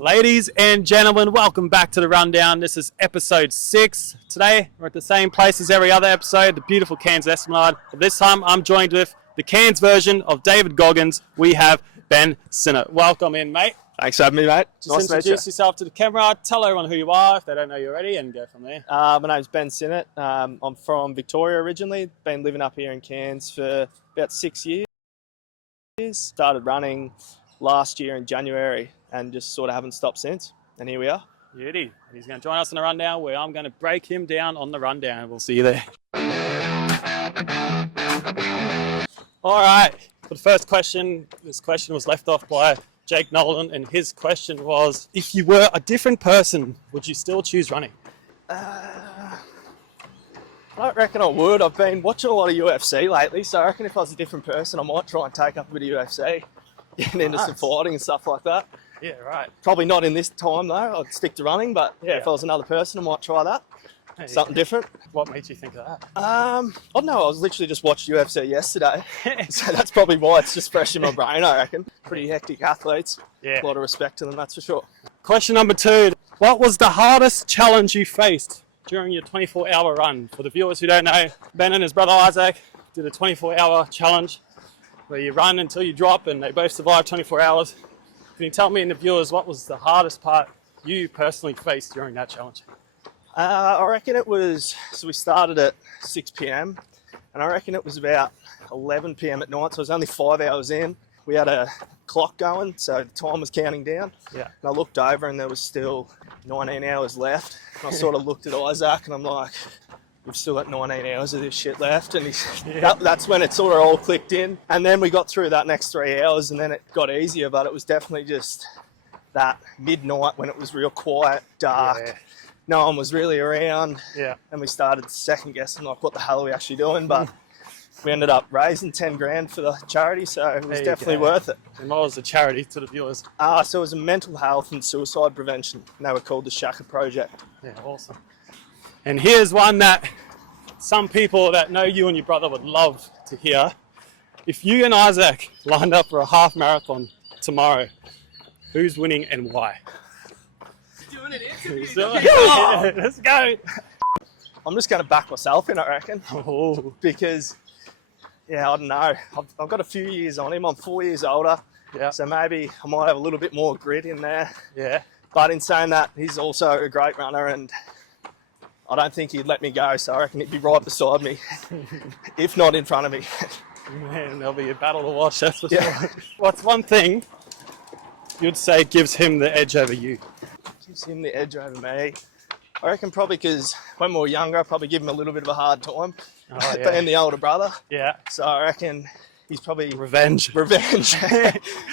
Ladies and gentlemen, welcome back to the Rundown. This is episode 6. Today, we're at the same place as every other episode, the beautiful Cairns Esplanade. But this time, I'm joined with the Cairns version of David Goggins. We have Ben Sinnott. Welcome in, mate. Thanks for having me, mate. Just introduce yourself to the camera. Tell everyone who you are if they don't know you already, and go from there. My name's Ben Sinnott. I'm from Victoria originally. Been living up here in Cairns for about 6 years. Started running last year in January and just sort of haven't stopped since. And here we are. Beauty. He's going to join us on the Rundown where I'm going to break him down on the Rundown. We'll see you there. All right. For the first question, this question was left off by Jake Nolan, and his question was, if you were a different person, would you still choose running? I don't reckon I would. I've been watching a lot of UFC lately, so I reckon if I was a different person, I might try and take up a bit of UFC, getting into some fighting and stuff like that. Yeah, right. Probably not in this time though. I'd stick to running, but yeah, if I was another person, I might try that. Something different. What made you think of that? I don't know. I was literally just watching UFC yesterday, so that's probably why it's just fresh in my brain, I reckon. Pretty hectic athletes. Yeah. A lot of respect to them, that's for sure. Question number 2. What was the hardest challenge you faced during your 24-hour run? For the viewers who don't know, Ben and his brother Isaac did a 24-hour challenge where you run until you drop, and they both survived 24 hours. Can you tell me and the viewers what was the hardest part you personally faced during that challenge? I reckon it was, so we started at 6 p.m. and I reckon it was about 11 p.m. at night, so it was only 5 hours in. We had a clock going, so the time was counting down. Yeah. And I looked over and there was still 19 hours left. And I sort of looked at Isaac and I'm like, we've still got 19 hours of this shit left. And that's when it sort of all clicked in. And then we got through that next 3 hours and then it got easier, but it was definitely just that midnight when it was real quiet, dark. Yeah. No one was really around. Yeah. And we started second guessing like, what the hell are we actually doing? But we ended up raising 10 grand for the charity, so it was definitely worth it. And what was the charity to the viewers? So it was a mental health and suicide prevention. And they were called the Shaka Project. Yeah, awesome. And here's one that some people that know you and your brother would love to hear. If you and Isaac lined up for a half marathon tomorrow, who's winning and why? Doing an interview. Yeah, let's go. I'm just going to back myself in, I reckon. Oh. Because, yeah, I don't know. I've got a few years on him. I'm 4 years older. Yeah. So maybe I might have a little bit more grit in there. Yeah. But in saying that, he's also a great runner and I don't think he'd let me go. So I reckon he'd be right beside me, if not in front of me. Man, there'll be a battle to watch, that's for sure. What's one thing you'd say gives him the edge over you? Gives him the edge over me? I reckon probably because when we were younger, I probably give him a little bit of a hard time. Oh, yeah. Being the older brother. Yeah. So I reckon he's probably... Revenge.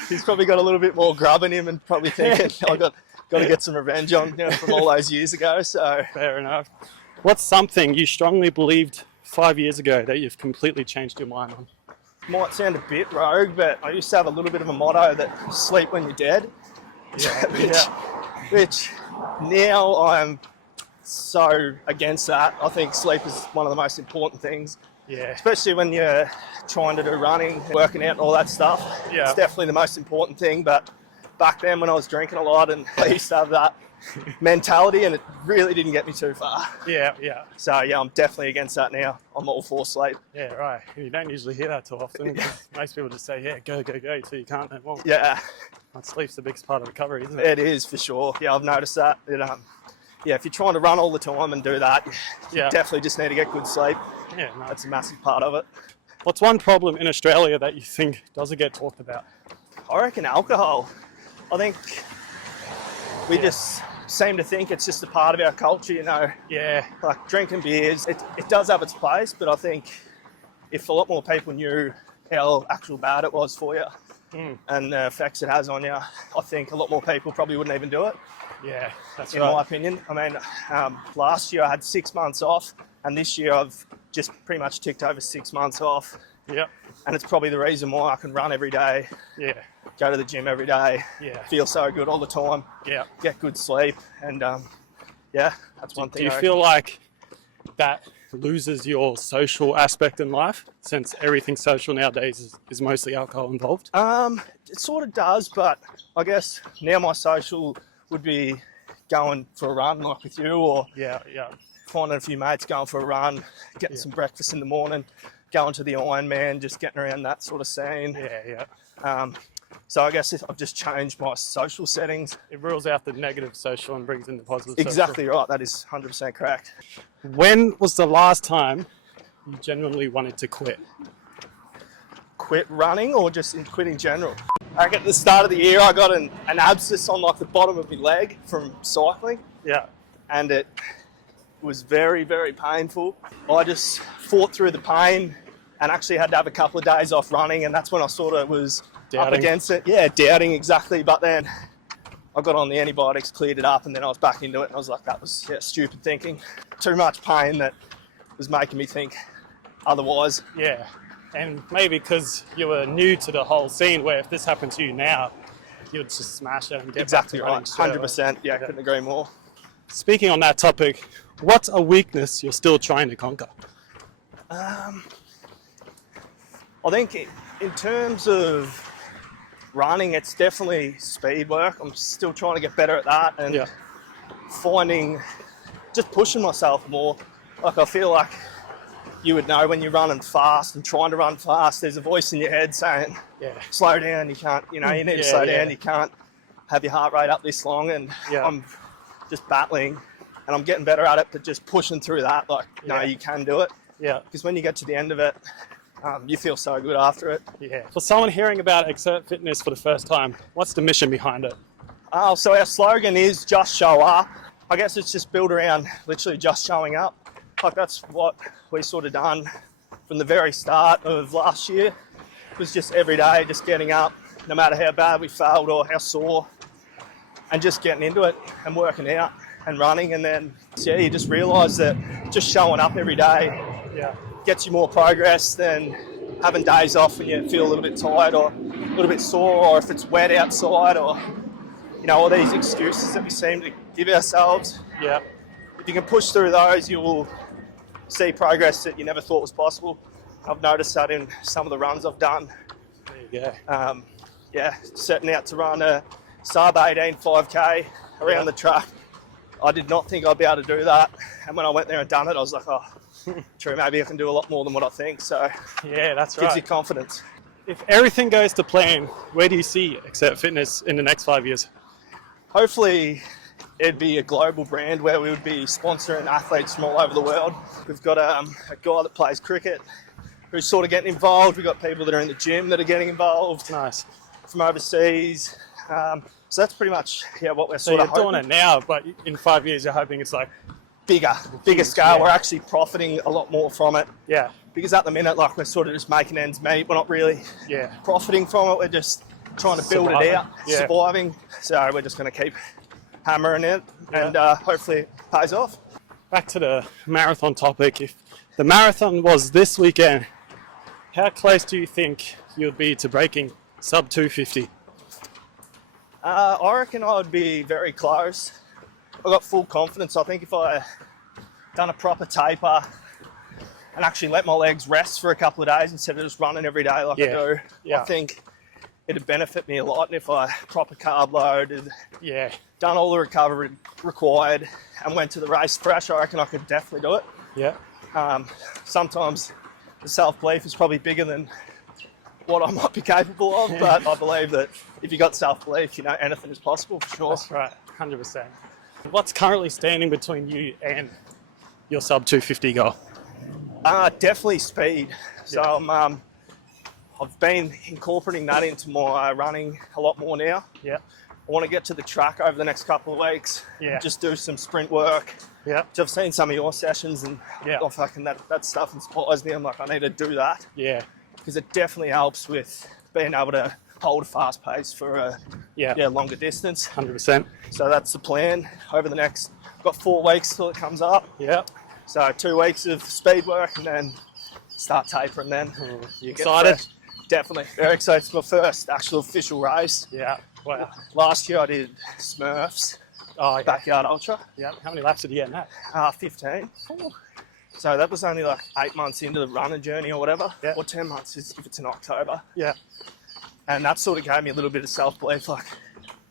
He's probably got a little bit more grub in him and probably thinking, I got to get some revenge on from all those years ago. So fair enough. What's something you strongly believed 5 years ago that you've completely changed your mind on? Might sound a bit rogue, but I used to have a little bit of a motto that sleep when you're dead. Yeah. which now I'm so against that. I think sleep is one of the most important things. Yeah. Especially when you're trying to do running, working out and all that stuff. Yeah. It's definitely the most important thing. But back then when I was drinking a lot and I used to have that mentality and it really didn't get me too far. Yeah. So yeah, I'm definitely against that now. I'm all for sleep. Yeah, right. You don't usually hear that too often. Most people just say, yeah, go, till you can't no more. Yeah. But sleep's the biggest part of recovery, isn't it? It is, for sure. Yeah, I've noticed that. Yeah, if you're trying to run all the time and do that, you definitely just need to get good sleep. Yeah, no. That's a massive part of it. What's one problem in Australia that you think doesn't get talked about? I reckon alcohol. I think we just seem to think it's just a part of our culture, you know. Yeah. Like drinking beers, it does have its place, but I think if a lot more people knew how actual bad it was for you and the effects it has on you, I think a lot more people probably wouldn't even do it. Yeah, that's right. In my opinion. I mean, last year I had 6 months off, and this year I've just pretty much ticked over 6 months off. Yeah. And it's probably the reason why I can run every day. Yeah. Go to the gym every day. Yeah. Feel so good all the time. Yeah. Get good sleep, and that's one thing. Do you feel like that loses your social aspect in life, since everything social nowadays is mostly alcohol involved? It sort of does, but I guess now my social would be going for a run like with you, or Yeah. finding a few mates, going for a run, getting some breakfast in the morning, going to the Ironman, just getting around that sort of scene. Yeah. So I guess I've just changed my social settings. It rules out the negative social and brings in the positive Exactly right. That is 100% correct. social. When was the last time you genuinely wanted to quit? Quit running or just quit in general? I reckon at the start of the year I got an abscess on like the bottom of my leg from cycling, Yeah. and it was very, very painful. I just fought through the pain and actually had to have a couple of days off running, and that's when I sort of was Doubting. up against it. Yeah, doubting, exactly. But then I got on the antibiotics, cleared it up, and then I was back into it, and I was like, that was stupid thinking. Too much pain that was making me think otherwise. Yeah. And maybe because you were new to the whole scene, where if this happened to you now, you would just smash it and get Exactly back to running right, straight away. 100%. Yeah, couldn't agree more. Speaking on that topic, what's a weakness you're still trying to conquer? I think in terms of running, it's definitely speed work. I'm still trying to get better at that, and finding, just pushing myself more. Like, I feel like you would know when you're running fast and trying to run fast, there's a voice in your head saying, slow down, you can't, you need to slow down, you can't have your heart rate up this long. And I'm just battling, and I'm getting better at it, but just pushing through that, like, no, you can do it. Yeah. Because when you get to the end of it, you feel so good after it. Yeah. For someone hearing about Exert Fitness for the first time, what's the mission behind it? So our slogan is just show up. I guess it's just built around literally just showing up. Like, that's what we sort of done from the very start of last year. It was just every day, just getting up, no matter how bad we failed or how sore, and just getting into it and working out and running. And then, you just realise that just showing up every day gets you more progress than having days off when you feel a little bit tired or a little bit sore, or if it's wet outside, or all these excuses that we seem to give ourselves. Yeah. If you can push through those, you will see progress that you never thought was possible. I've noticed that in some of the runs I've done. There you go. Setting out to run a sub-18 5K around the track. I did not think I'd be able to do that, and when I went there and done it, I was like, true, maybe I can do a lot more than what I think. So that's gives right. you confidence. If everything goes to plan, where do you see Exert Fitness in the next 5 years? Hopefully it'd be a global brand where we would be sponsoring athletes from all over the world. We've got a guy that plays cricket who's sort of getting involved. We've got people that are in the gym that are getting involved. Nice. From overseas. So that's pretty much what we're sort of hoping. So you're doing it now, but in 5 years you're hoping it's like bigger scale. Yeah. We're actually profiting a lot more from it. Yeah. Because at the minute, like, we're sort of just making ends meet. We're not really profiting from it. We're just trying to build it out, surviving. So we're just going to keep hammering it, and hopefully it pays off. Back to the marathon topic. If the marathon was this weekend, how close do you think you'd be to breaking sub 250? I reckon I would be very close. I've got full confidence. I think if I done a proper taper and actually let my legs rest for a couple of days instead of just running every day like I do, I think it'd benefit me a lot. And if I proper carb loaded, done all the recovery required, and went to the race fresh, I reckon I could definitely do it. Yeah. Sometimes the self-belief is probably bigger than what I might be capable of, but I believe that if you got self-belief, anything is possible for sure. That's right, 100%. What's currently standing between you and your sub 250 goal? Definitely speed. So I've been incorporating that into my running a lot more now. Yeah. I want to get to the track over the next couple of weeks. Yeah. Just do some sprint work. Yeah. So I've seen some of your sessions, and that stuff inspires me. I'm like, I need to do that. Yeah. Because it definitely helps with being able to hold a fast pace for a longer distance. 100%. So that's the plan over the next, got 4 weeks till it comes up. Yeah. So 2 weeks of speed work and then start tapering then. You excited? Definitely. Very excited. It's my first actual official race. Yeah. Wow. Last year I did Smurfs. Backyard Ultra. Yeah. How many laps did you get in that? 15. So that was only like 8 months into the running journey or whatever. Yeah. Or 10 months if it's in October. Yeah. And that sort of gave me a little bit of self-belief, like,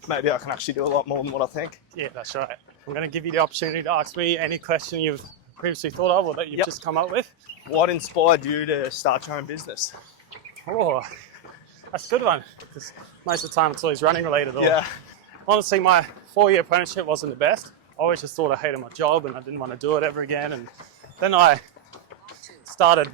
maybe I can actually do a lot more than what I think. Yeah, that's right. I'm going to give you the opportunity to ask me any question you've previously thought of or that you've just come up with. What inspired you to start your own business? Oh, that's a good one. Because most of the time it's always running related. Yeah. Honestly, my 4-year apprenticeship wasn't the best. I always just thought I hated my job and I didn't want to do it ever again. And then I started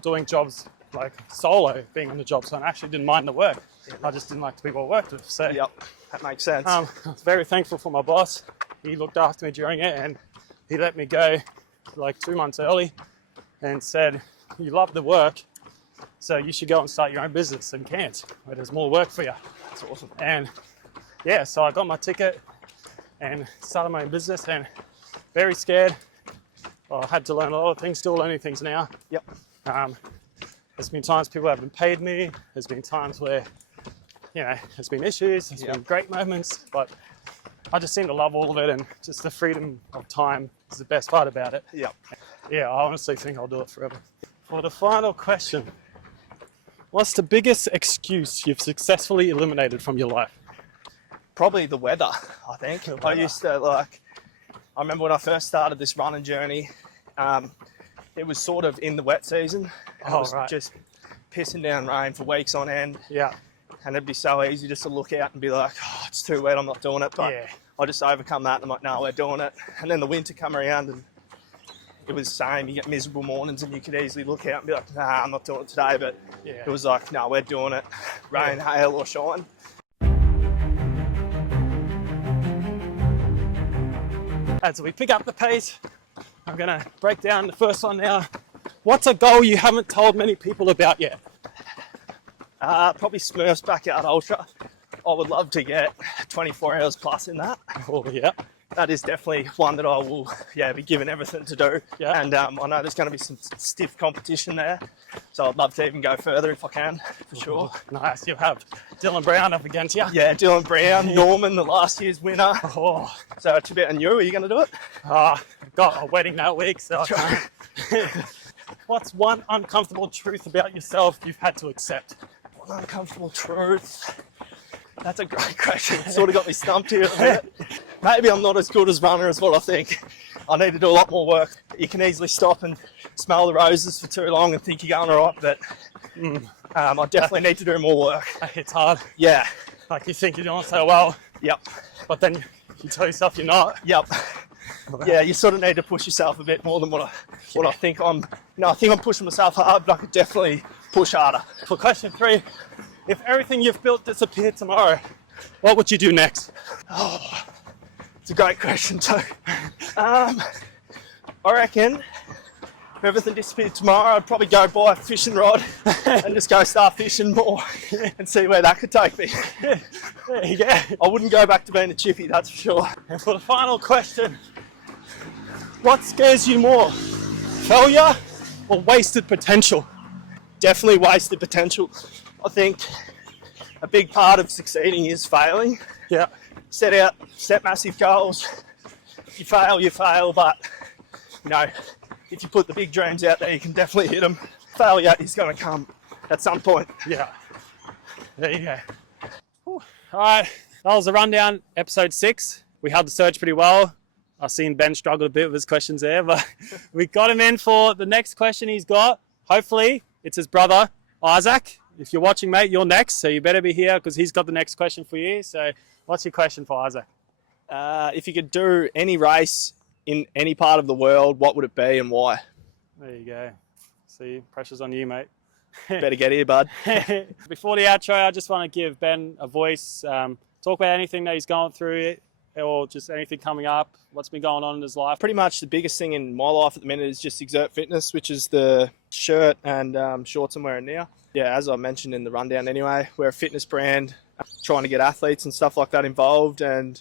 doing jobs like solo, being on the job, so I actually didn't mind the work. I just didn't like the people I worked with. So Yep, that makes sense. I was very thankful for my boss. He looked after me during it and he let me go like 2 months early and said, you love the work, so you should go and start your own business in Cairns, where there's more work for you. That's awesome. And yeah, so I got my ticket and started my own business, and very scared. Well, I had to learn a lot of things, still learning things now. Yep. There's been times people haven't paid me. There's been times where, you know, there's been issues. There's been great moments, but I just seem to love all of it, and just the freedom of time is the best part about it. Yep. Yeah, I honestly think I'll do it forever. For the final question, what's the biggest excuse you've successfully eliminated from your life? Probably the weather, I think. I used to I remember when I first started this running journey, it was sort of in the wet season. And it was just pissing down rain for weeks on end. Yeah. And it'd be so easy just to look out and be like, oh, it's too wet, I'm not doing it. But I just overcome that and I'm like, no, we're doing it. And then the winter come around and it was the same. You get miserable mornings and you could easily look out and be like, nah, I'm not doing it today. But it was like, no, we're doing it. Rain, hail or shine. As we pick up the pace, I'm going to break down the first one now. What's a goal you haven't told many people about yet? Probably Smurfs Backyard Ultra. I would love to get 24 hours plus in that. Oh, yeah. That is definitely one that I will be given everything to do. Yeah. And I know there's going to be some stiff competition there. So I'd love to even go further if I can, for sure. Nice. You'll have Dylan Brown up against you. Yeah, Dylan Brown, Norman, the last year's winner. Oh. So it's a bit on you. Are you going to do it? I've got a wedding that week, so I can't. What's one uncomfortable truth about yourself you've had to accept? One uncomfortable truth. That's a great question. It sort of got me stumped here a bit. Maybe I'm not as good as runner as what I think. I need to do a lot more work. You can easily stop and smell the roses for too long and think you're going all right, but I definitely need to do more work. It's hard. Yeah. Like you think you're doing so well. Yep. But then you tell yourself you're not. Yep. Yeah, you sort of need to push yourself a bit more than what I think I'm. I think I'm pushing myself hard, but I could definitely push harder. For question 3, if everything you've built disappeared tomorrow, what would you do next? Oh, it's a great question too. I reckon if everything disappeared tomorrow, I'd probably go buy a fishing rod and just go start fishing more and see where that could take me. There you go. I wouldn't go back to being a chippy, that's for sure. And for the final question, what scares you more, failure or wasted potential? Definitely wasted potential. I think a big part of succeeding is failing. Yeah. Set massive goals. If you fail, but if you put the big dreams out there, you can definitely hit them. Failure is going to come at some point. Yeah. There you go. Whew. All right, that was the rundown, episode 6. We held the surge pretty well. I've seen Ben struggle a bit with his questions there, but we got him in for the next question he's got. Hopefully, it's his brother, Isaac. If you're watching, mate, you're next, so you better be here because he's got the next question for you. So what's your question for Isaac? If you could do any race in any part of the world, what would it be and why? There you go. See, pressure's on you, mate. Better get here, bud. Before the outro, I just want to give Ben a voice, talk about anything that he's going through or just anything coming up, what's been going on in his life. Pretty much the biggest thing in my life at the minute is just Exert Fitness, which is the shirt and shorts I'm wearing now. Yeah, as I mentioned in the rundown anyway, we're a fitness brand, trying to get athletes and stuff like that involved and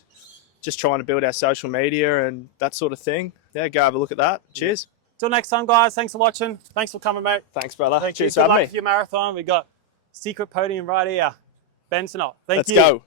just trying to build our social media and that sort of thing. Yeah, go have a look at that. Cheers. Till next time, guys. Thanks for watching. Thanks for coming, mate. Thanks, brother. Thank Cheers you. for Good having luck me. for your marathon. We got secret podium right here. Ben Sinot. Thank you. Let's go.